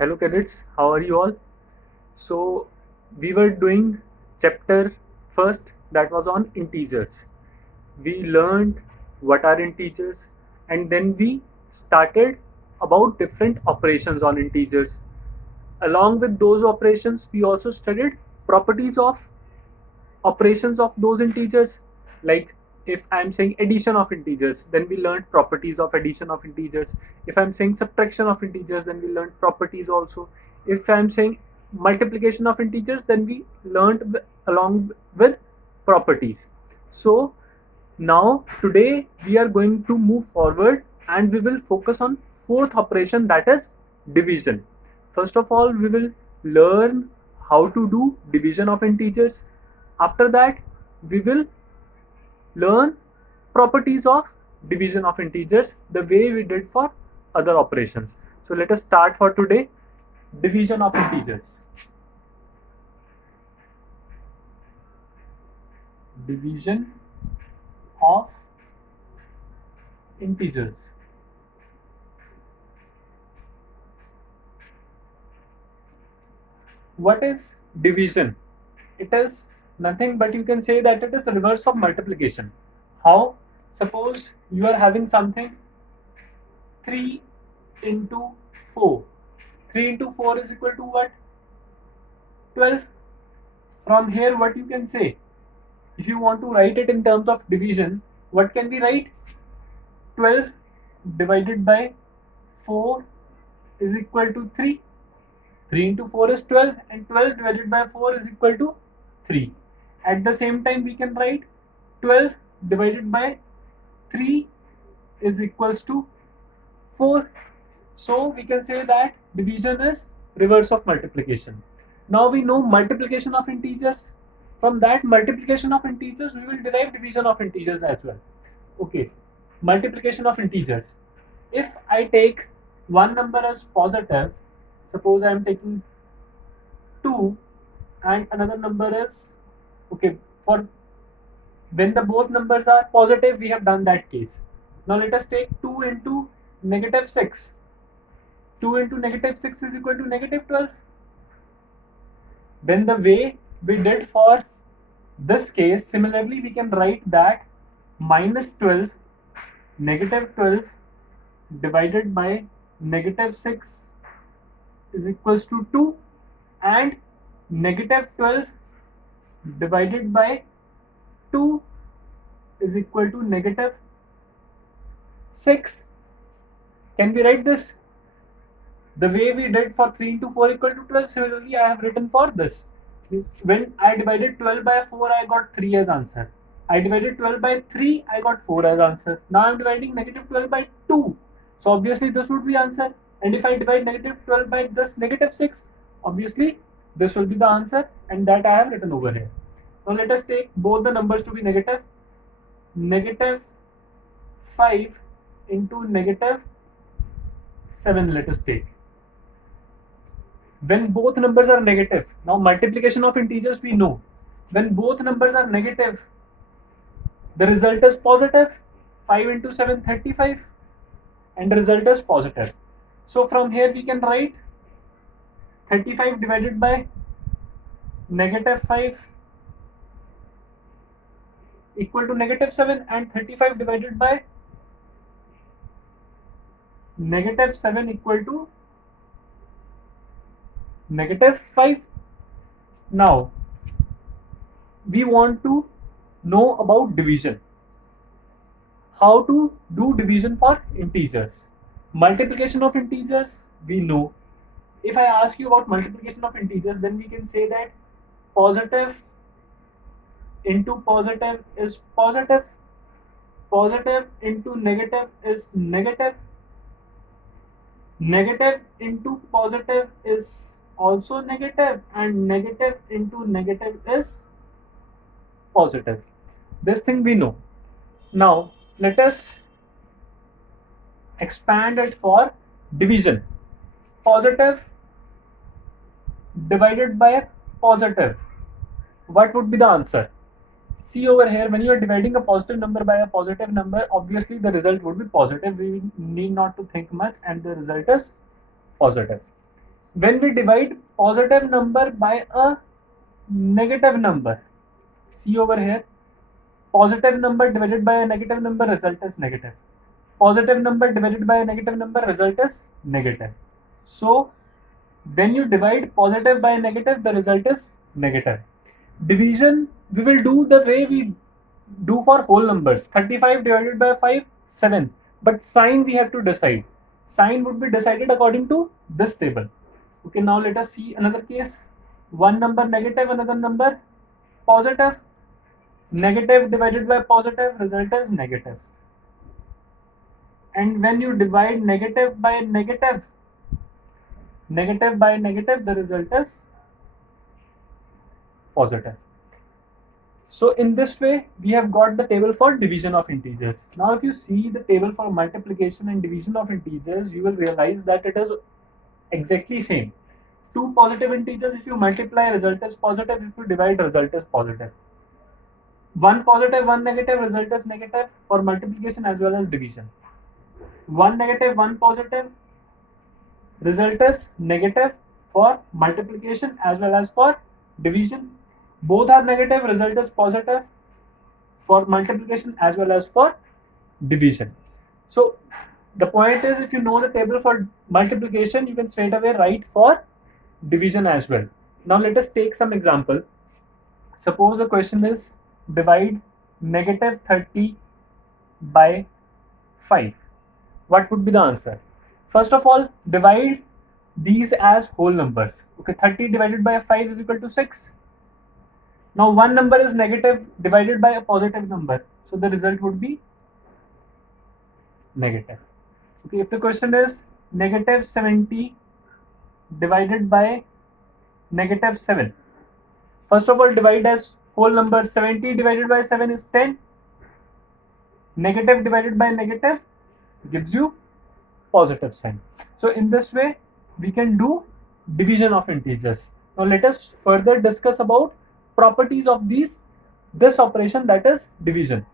Hello cadets, how are you all? So we were doing chapter first that was on integers. We learned what are integers and then we started about different operations on integers. Along with those operations, we also studied properties of operations of those integers. Like if I'm saying addition of integers, then we learned properties of addition of integers. If I'm saying subtraction of integers, then we learned properties also. If I'm saying multiplication of integers, then we learned along with properties. So now today we are going to move forward and we will focus on fourth operation, that is division. First of all, we will learn how to do division of integers. After that, we will learn properties of division of integers the way we did for other operations. So let us start for today. Division of integers. Division of integers. What is division? It is nothing but you can say that it is the reverse of multiplication. How? Suppose you are having something 3 into 4. 3 into 4 is equal to what? 12. From here, what you can say? If you want to write it in terms of division, what can we write? 12 divided by 4 is equal to 3. 3 into 4 is 12 and 12 divided by 4 is equal to 3. At the same time, we can write 12 divided by 3 is equals to 4. So we can say that division is reverse of multiplication. Now we know multiplication of integers. From that multiplication of integers, we will derive division of integers as well. Okay, multiplication of integers. If I take one number as positive, suppose I am taking 2 and another number is, okay, for when the both numbers are positive, we have done that case. Now let us take 2 into negative 6. 2 into negative 6 is equal to negative 12. Then the way we did for this case, similarly we can write that minus 12, negative 12 divided by negative 6 is equals to 2 and negative 12 divided by 2 is equal to negative 6. Can we write this? The way we did for 3 into 4 equal to 12, similarly I have written for this. Means when I divided 12 by 4, I got 3 as answer. I divided 12 by 3, I got 4 as answer. Now I am dividing negative 12 by 2. So obviously this would be answer. And if I divide negative 12 by this negative 6, obviously this will be the answer, and that I have written over here. Now let us take both the numbers to be negative. Negative 5 into negative 7 let us take. When both numbers are negative, now multiplication of integers we know. When both numbers are negative, the result is positive. 5 into 7, 35, and the result is positive. So from here we can write 35 divided by negative 5 equal to negative 7, and 35 divided by negative 7 equal to negative 5. Now we want to know about division. How to do division for integers. Multiplication of integers we know. If I ask you about multiplication of integers, then we can say that positive into positive is positive, positive into negative is negative, negative into positive is also negative, and negative into negative is positive. This thing we know. Now let us expand it for division. Positive divided by positive, what would be the answer? See over here, when you are dividing a positive number by a positive number, obviously the result would be positive. We need not to think much, and the result is positive. when we divide positive number by a negative number, see over here, positive number divided by a negative number, result is negative. Positive number divided by a negative number, result is negative. So when you divide positive by negative, the result is negative. Division we will do the way we do for whole numbers. 35 divided by 5, 7. But sign we have to decide. Sign would be decided according to this table. Okay, now let us see another case. One number negative, another number positive. Negative divided by positive, result is negative. And when you divide negative by negative, the result is positive. So in this way, we have got the table for division of integers. Now if you see the table for multiplication and division of integers, you will realize that it is exactly same. Two positive integers, if you multiply, result is positive. If you divide, result is positive. One positive, one negative, result is negative for multiplication as well as division. One negative, one positive, result is negative for multiplication as well as for division. Both are negative, result is positive for multiplication as well as for division. So the point is, if you know the table for multiplication, you can straight away write for division as well. Now let us take some example. Suppose the question is divide negative 30 by 5. What would be the answer? First of all, divide these as whole numbers. Okay, 30 divided by 5 is equal to 6. Now one number is negative divided by a positive number, so the result would be negative. Okay, if the question is negative 70 divided by negative 7, first of all divide as whole number. 70 divided by 7 is 10. Negative divided by negative gives you positive sign. So in this way we can do division of integers. Now let us further discuss about properties of this operation, that is division.